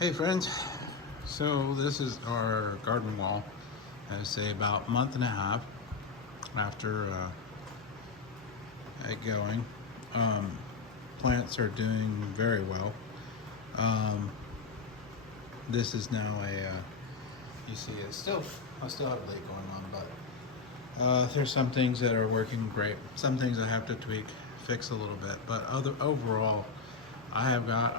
Hey friends, so this is our garden wall. I say about a month and a half after it going. Um, Plants are doing very well. Um, this is now you see it's still, I still have a leak going on, but there's some things that are working great. Some things I have to tweak, fix a little bit, but overall, I have got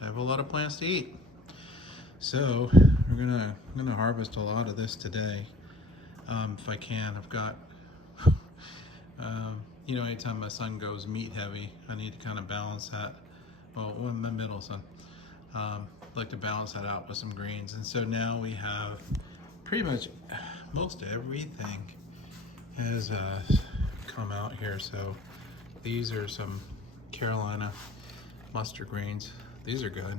I have a lot of plants to eat. So I'm gonna harvest a lot of this today, if I can. I've got, anytime my son goes meat heavy, I need to kind of balance that. Well, my middle son, like to balance that out with some greens. And so now we have pretty much most everything has come out here. So these are some Carolina mustard greens. These are good.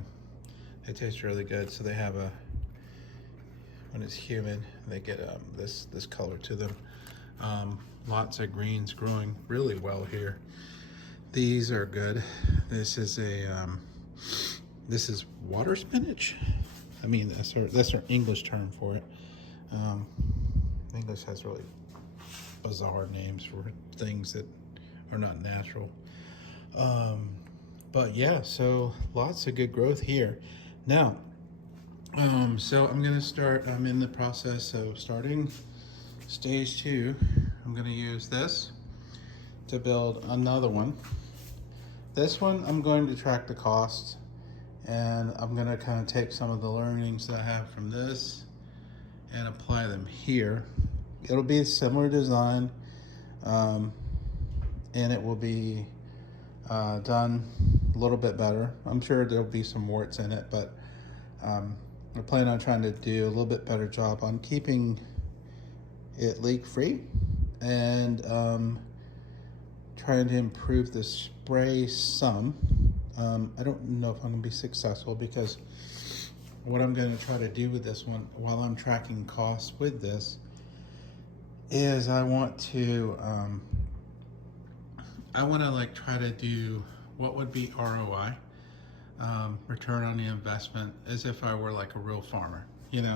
They taste really good. So they have when it's humid, they get this color to them. Lots of greens growing really well here. These are good. This is this is water spinach. I mean, that's our English term for it. English has really bizarre names for things that are not natural. But yeah, so lots of good growth here. Now, so I'm in the process of starting stage 2. I'm gonna use this to build another one. This one, I'm going to track the costs, and I'm gonna kind of take some of the learnings that I have from this and apply them here. It'll be a similar design, and it will be done a little bit better. I'm sure there'll be some warts in it, but I plan on trying to do a little bit better job on keeping it leak free and trying to improve the spray some. I don't know if I'm gonna be successful, because what I'm gonna try to do with this one while I'm tracking costs with this is I want to like try to do what would be ROI, return on the investment, as if I were like a real farmer,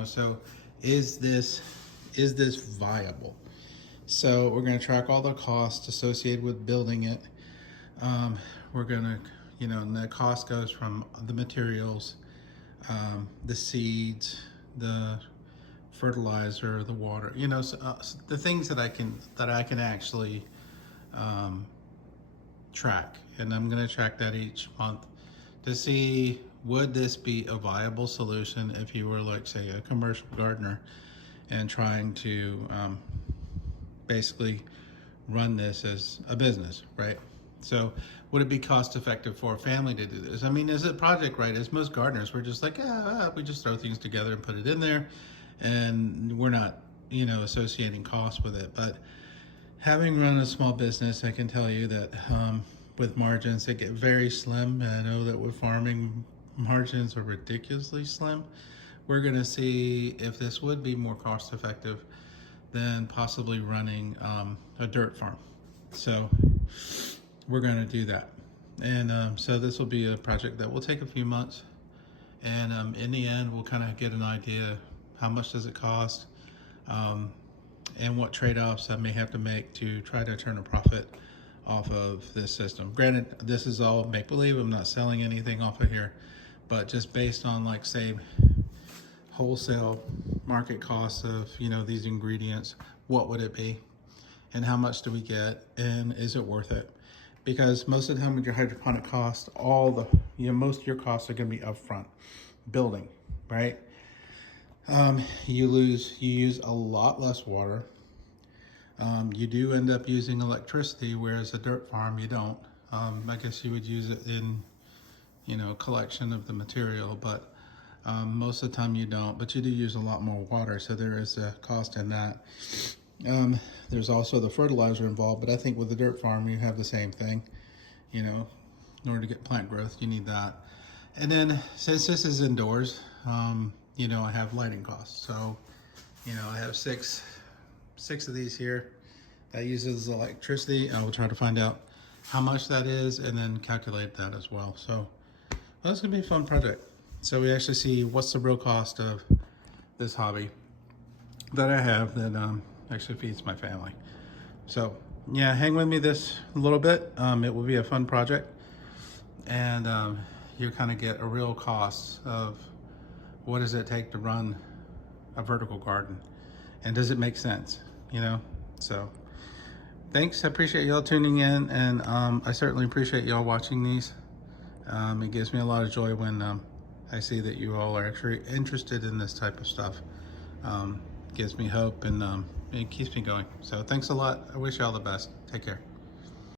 so is this viable? So we're going to track all the costs associated with building it. We're going to, and the cost goes from the materials, the seeds, the fertilizer, the water, the things that I can actually track. And I'm going to track that each month to see, would this be a viable solution if you were, like, say, a commercial gardener and trying to basically run this as a business, right? So would it be cost effective for a family to do this? I mean, as a project, right, as most gardeners, we're just like, we just throw things together and put it in there, and we're not, associating costs with it. But having run a small business, I can tell you that with margins, they get very slim. And I know that with farming, margins are ridiculously slim. We're going to see if this would be more cost effective than possibly running a dirt farm. So we're going to do that. And so this will be a project that will take a few months. And in the end, we'll kind of get an idea how much does it cost, and what trade-offs I may have to make to try to turn a profit off of this system. Granted, this is all make-believe. I'm not selling anything off of here, but just based on, like, say, wholesale market costs of, these ingredients, what would it be, and how much do we get, and is it worth it? Because most of the time with your hydroponic costs, most of your costs are going to be upfront building, right? You use a lot less water. You do end up using electricity, whereas a dirt farm, you don't. I guess you would use it in, collection of the material, but most of the time you don't. But you do use a lot more water, so there is a cost in that. There's also the fertilizer involved, but I think with the dirt farm, you have the same thing. In order to get plant growth, you need that. And then since this is indoors, I have lighting costs. So, I have six of these here that uses electricity. I will try to find out how much that is and then calculate that as well. So Well, it's gonna be a fun project. So we actually see what's the real cost of this hobby that I have that actually feeds my family. So yeah, hang with me this a little bit. It will be a fun project, and you kind of get a real cost of what does it take to run a vertical garden, and does it make sense, you know? So thanks, I appreciate y'all tuning in, and I certainly appreciate y'all watching these. It gives me a lot of joy when I see that you all are actually interested in this type of stuff. Gives me hope, and it keeps me going. So thanks a lot. I wish you all the best. Take care.